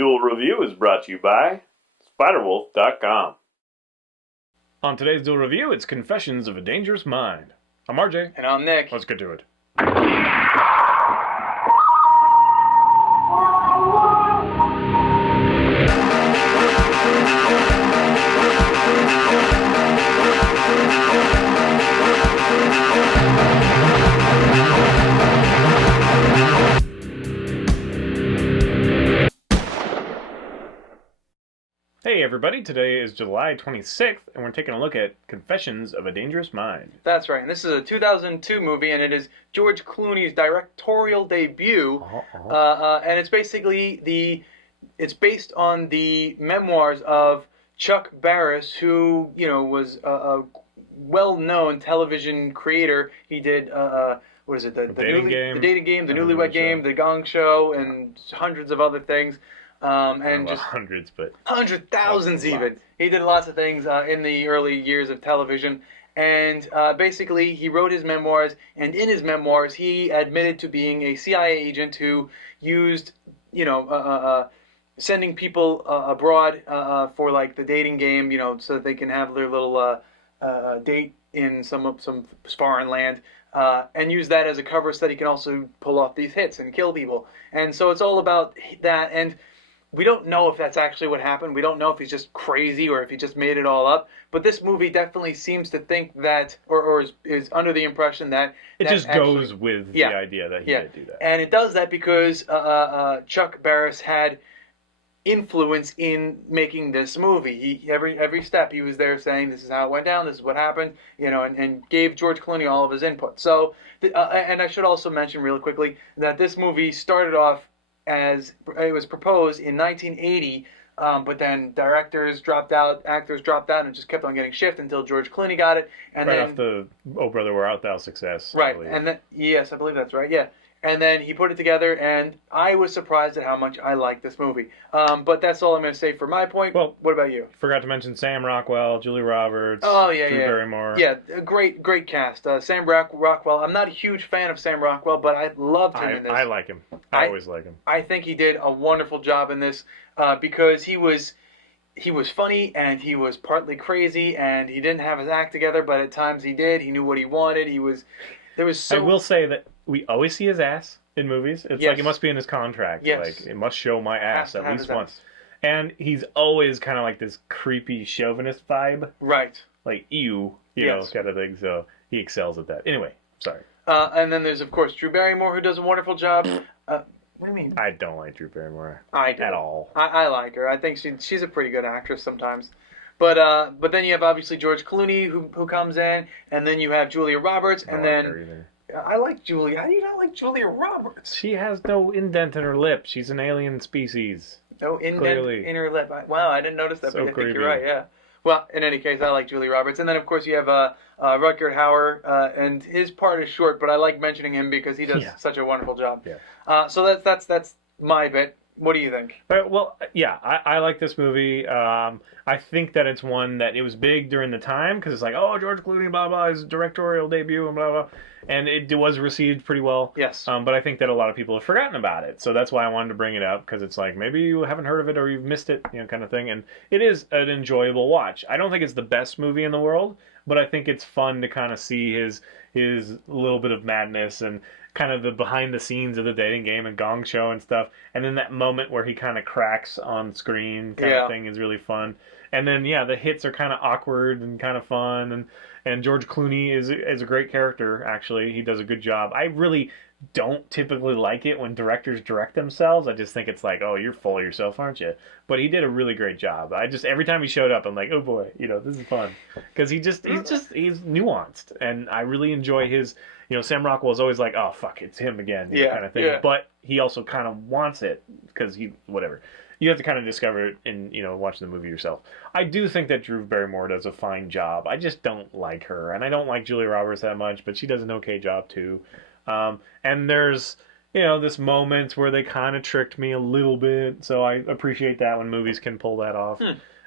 Duel Review is brought to you by SpiderWolf.com. On today's Duel Review, it's Confessions of a Dangerous Mind. I'm RJ. And I'm Nick. Let's get to it. Hey everybody, today is July 26th, and we're taking a look at Confessions of a Dangerous Mind. That's right, and this is a 2002 movie, and it is George Clooney's directorial debut, and it's basically it's based on the memoirs of Chuck Barris, who, was a well-known television creator. He did, what is it, the Dating Game, the Newlywed Game, The Gong Show, and hundreds of other things. And just hundreds, but thousands even. He did lots of things in the early years of television, and basically he wrote his memoirs. And in his memoirs, he admitted to being a CIA agent who used, sending people abroad for like the dating game, so that they can have their little date in some foreign land. And use that as a cover so that he can also pull off these hits and kill people. And so it's all about that. And we don't know if that's actually what happened. We don't know if he's just crazy or if he just made it all up. But this movie definitely seems to think that, or is under the impression that it just goes with the idea that he did do that. And it does that because Chuck Barris had influence in making this movie. Every step he was there saying, this is how it went down, this is what happened, and gave George Clooney all of his input. So, and I should also mention really quickly that this movie started off as it was proposed in 1980, but then directors dropped out, actors dropped out, and it just kept on getting shifted until George Clooney got it. And right then, off the Oh Brother, Where Art Thou success. Right, and then, yes, I believe that's right, yeah. And then he put it together, and I was surprised at how much I liked this movie. But that's all I'm going to say for my point. Well, what about you? Forgot to mention Sam Rockwell, Julia Roberts, Drew Barrymore. Yeah, a great cast. Sam Rockwell. I'm not a huge fan of Sam Rockwell, but I loved him in this. I like him. I always like him. I think he did a wonderful job in this because he was funny, and he was partly crazy, and he didn't have his act together, but at times he did. He knew what he wanted. I will say that we always see his ass in movies. It's like it must be in his contract. Yes. Like, it must show my ass at least once. And he's always kind of like this creepy chauvinist vibe. Right. Like, ew, kind of thing. So he excels at that. Anyway, sorry. And then there's, of course, Drew Barrymore, who does a wonderful job. What do you mean? I don't like Drew Barrymore. I do. At all. I like her. I think she's a pretty good actress sometimes. But then you have, obviously, George Clooney, who comes in, and then you have Julia Roberts, and then... I like Julia. How do you not like Julia Roberts? She has no indent in her lip. She's an alien species. No indent in her lip. Wow, I didn't notice that, but I think you're right, yeah. Well, in any case, I like Julia Roberts. And then, of course, you have Rutger Hauer, and his part is short, but I like mentioning him because he does such a wonderful job. Yeah. So that's my bit. What do you think? Well, yeah, I like this movie. I think that it's one that it was big during the time because it's like, oh, George Clooney, blah, blah, his directorial debut and blah, blah. And it was received pretty well. Yes. But I think that a lot of people have forgotten about it. So that's why I wanted to bring it up because it's like maybe you haven't heard of it or you've missed it, kind of thing. And it is an enjoyable watch. I don't think it's the best movie in the world, but I think it's fun to kind of see his little bit of madness and kind of the behind the scenes of the dating game and Gong Show and stuff. And then that moment where he kind of cracks on screen kind of thing is really fun. And then, the hits are kind of awkward and kind of fun. And George Clooney is a great character, actually. He does a good job. I really don't typically like it when directors direct themselves. I just think it's like, oh, you're full of yourself, aren't you? But he did a really great job. Every time he showed up, I'm like, oh boy, this is fun. Because he's nuanced. And I really enjoy his, Sam Rockwell is always like, oh, fuck, it's him again, kind of thing. Yeah. But he also kind of wants it because whatever. You have to kind of discover it in, watching the movie yourself. I do think that Drew Barrymore does a fine job. I just don't like her. And I don't like Julia Roberts that much, but she does an okay job too. And there's, this moment where they kind of tricked me a little bit. So I appreciate that when movies can pull that off.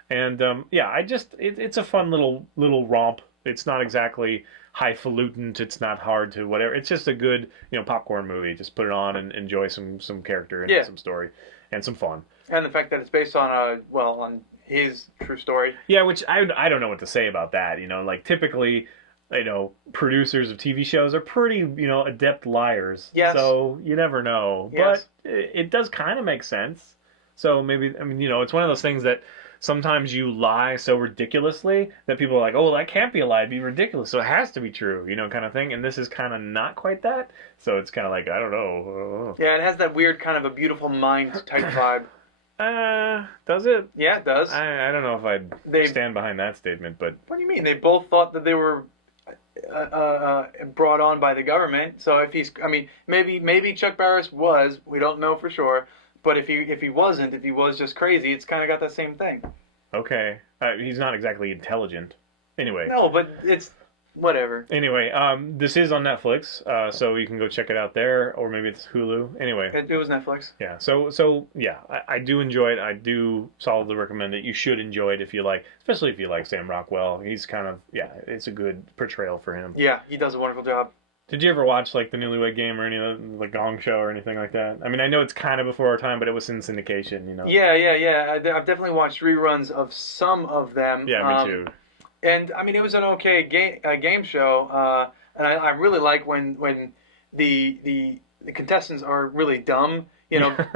And, it's a fun little romp. It's not exactly highfalutin. It's not hard to whatever. It's just a good, popcorn movie. Just put it on and enjoy some character and some story and some fun. And the fact that it's based on on his true story. Yeah, which I don't know what to say about that. Like typically, producers of TV shows are pretty, adept liars. Yes. So you never know. Yes. But it does kind of make sense. So maybe, I mean, it's one of those things that sometimes you lie so ridiculously that people are like, oh, well, that can't be a lie. It'd be ridiculous. So it has to be true, kind of thing. And this is kind of not quite that. So it's kind of like, I don't know. Yeah, it has that weird kind of a beautiful mind type vibe. Does it? Yeah, it does. I don't know if I'd stand behind that statement, but... What do you mean? They both thought that they were brought on by the government. So if he's, I mean, maybe Chuck Barris was. We don't know for sure. But if he wasn't, if he was just crazy, it's kind of got that same thing. Okay. He's not exactly intelligent. Anyway. No, but it's whatever. Anyway, this is on Netflix, so you can go check it out there, or maybe it's Hulu. Anyway. It was Netflix. Yeah. So yeah, I do enjoy it. I do solidly recommend it. You should enjoy it if you like, especially if you like Sam Rockwell. He's kind of, it's a good portrayal for him. Yeah, he does a wonderful job. Did you ever watch like the Newlywed Game or any of the Gong Show or anything like that? I mean, I know it's kind of before our time, but it was in syndication, Yeah. I've definitely watched reruns of some of them. Yeah, me too. And I mean, it was an okay game show, and I really like when the contestants are really dumb,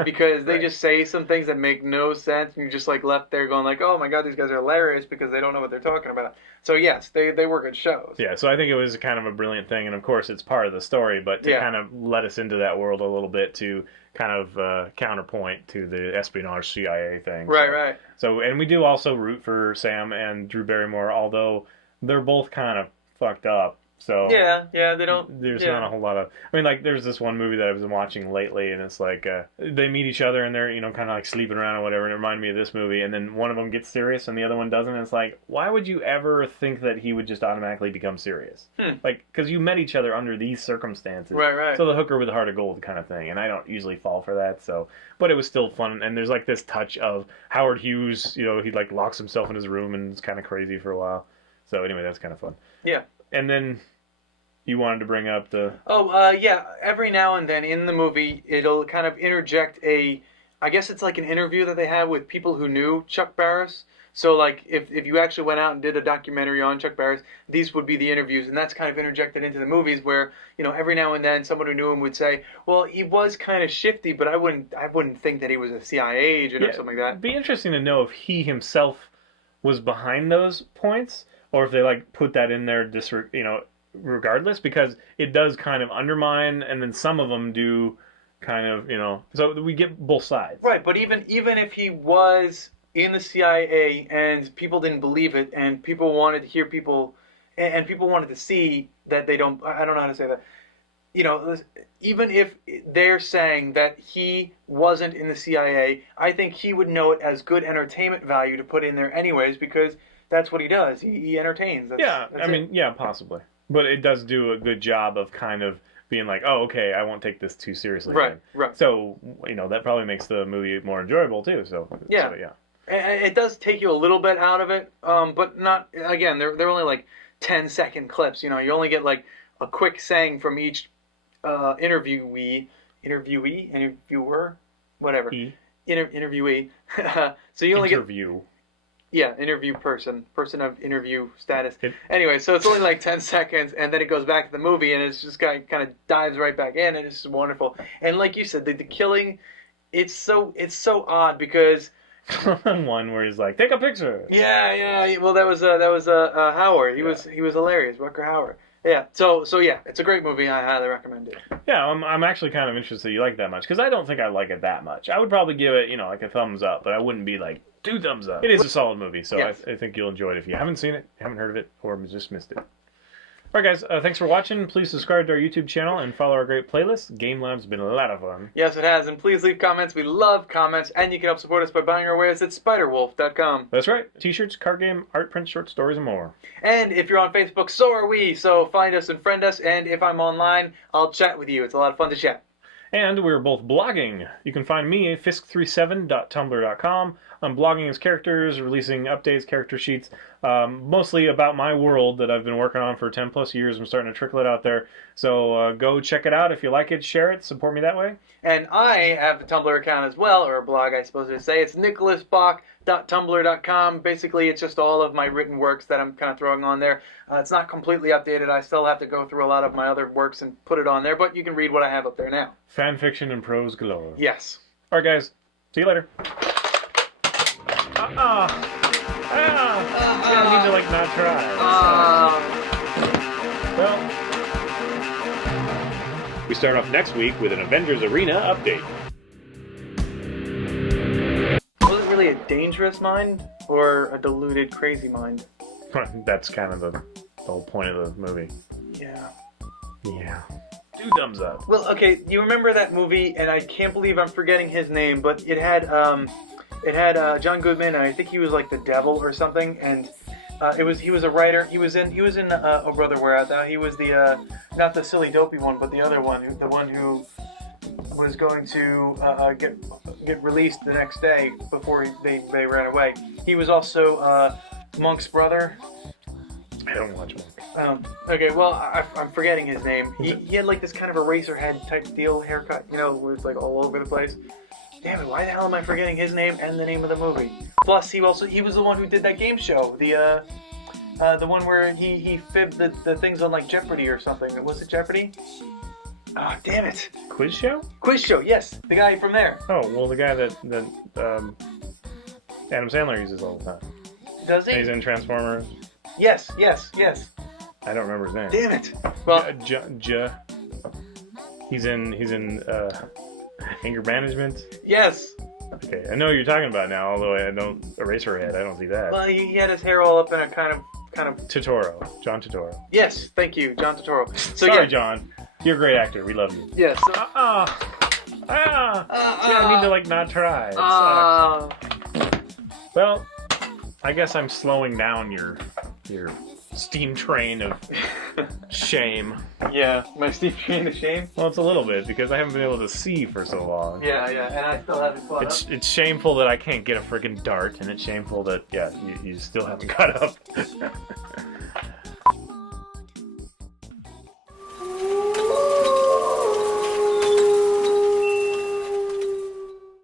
because they just say some things that make no sense, and you're just like left there going like, oh my god, these guys are hilarious because they don't know what they're talking about. So yes, they were good shows. Yeah, so I think it was kind of a brilliant thing, and of course it's part of the story, but to kind of let us into that world a little bit to kind of counterpoint to the espionage CIA thing. Right. So, and we do also root for Sam and Drew Barrymore, although they're both kind of fucked up. So yeah, they don't. There's not a whole lot of. I mean, like there's this one movie that I was watching lately, and it's like they meet each other and they're kind of like sleeping around or whatever. And it reminded me of this movie, and then one of them gets serious and the other one doesn't. And it's like, why would you ever think that he would just automatically become serious? Like, because you met each other under these circumstances, right. So the hooker with the heart of gold kind of thing. And I don't usually fall for that, so. But it was still fun, and there's like this touch of Howard Hughes. He like locks himself in his room and is kind of crazy for a while. So anyway, that's kind of fun. Yeah. And then. You wanted to bring up the... yeah. Every now and then in the movie, it'll kind of interject I guess it's like an interview that they had with people who knew Chuck Barris. So, like, if you actually went out and did a documentary on Chuck Barris, these would be the interviews, and that's kind of interjected into the movies where, every now and then someone who knew him would say, well, he was kind of shifty, but I wouldn't think that he was a CIA agent or something like that. It'd be interesting to know if he himself was behind those points, or if they, like, put that in there just, regardless, because it does kind of undermine, and then some of them do kind of, so we get both sides. Right, but even if he was in the CIA and people didn't believe it, and people wanted to hear people, and people wanted to see that I don't know how to say that, even if they're saying that he wasn't in the CIA, I think he would know it as good entertainment value to put in there anyways, because that's what he does. He entertains. Yeah, possibly. But it does do a good job of kind of being like, oh, okay, I won't take this too seriously. Right. So, that probably makes the movie more enjoyable, too. So, yeah. It does take you a little bit out of it, but not, again, they're only like 10-second clips. You only get like a quick saying from each interviewer, whatever. Interviewee. So you only Interview. Yeah, interview person of interview status. Anyway, so it's only like 10 seconds, and then it goes back to the movie, and it's just kind of dives right back in, and it's just wonderful. And like you said, the killing, it's so odd because one where he's like, take a picture. Yeah. Well, that was Howard. He was hilarious, Rutger Hauer. Yeah. So yeah, it's a great movie. I highly recommend it. Yeah, I'm actually kind of interested you like it that much, because I don't think I like it that much. I would probably give it, like a thumbs up, but I wouldn't be like 2 thumbs up. It is a solid movie, so yes. I think you'll enjoy it if you haven't seen it, haven't heard of it, or just missed it. All right, guys, thanks for watching. Please subscribe to our YouTube channel and follow our great playlist. Game Lab's been a lot of fun. Yes, it has, and please leave comments. We love comments, and you can help support us by buying our wares at spiderwolf.com. That's right. T-shirts, card game, art prints, short stories, and more. And if you're on Facebook, so are we. So find us and friend us, and if I'm online, I'll chat with you. It's a lot of fun to chat. And we're both blogging. You can find me at fisk37.tumblr.com. I'm blogging as characters, releasing updates, character sheets, mostly about my world that I've been working on for 10 plus years. I'm starting to trickle it out there. So go check it out. If you like it, share it, support me that way. And I have the Tumblr account as well, or a blog, I suppose to say. It's nicholasbach.tumblr.com. Basically, it's just all of my written works that I'm kind of throwing on there. It's not completely updated. I still have to go through a lot of my other works and put it on there, but you can read what I have up there now. Fan fiction and prose galore. Yes. All right, guys. See you later. Yeah, I need to, like, not try. Well, we start off next week with an Avengers Arena update. Was it really a dangerous mind or a deluded, crazy mind? That's kind of the whole point of the movie. Yeah. Yeah. 2 thumbs up. Well, okay, you remember that movie, and I can't believe I'm forgetting his name, but it had John Goodman, and I think he was like the devil or something, and he was a writer. He was in Oh Brother Where Art Thou. He was the not the silly dopey one, but the other one, the one who was going to get released the next day before they ran away. He was also Monk's brother. I don't watch Monk. Okay, well, I'm forgetting his name. He had like this kind of eraser head type deal haircut, you know, where it's like all over the place. Damn it, why the hell am I forgetting his name and the name of the movie? Plus, he was the one who did that game show, the one where he fibbed the things on like Jeopardy or something. Was it Jeopardy? Oh, damn it. Quiz show? Quiz show, yes. The guy from there. Oh, well, the guy that Adam Sandler uses all the time. Does he? And he's in Transformers. Yes. I don't remember his name. Damn it. Well, he's in anger management. yes. Okay, I know what you're talking about now, although I don't Eraserhead. I don't see that. Well, he had his hair all up in a kind of. John Turturro. Yes, thank you, John Turturro. So Sorry, yeah. John. You're a great actor. We love you. Yes. Yeah, I need to like not try. It sucks. Well, I guess I'm slowing down your steam train of shame. Yeah, my steam train of shame. Well, it's a little bit because I haven't been able to see for so long. Yeah, and I still haven't caught up. It's shameful that I can't get a freaking dart, and it's shameful that you still haven't caught up.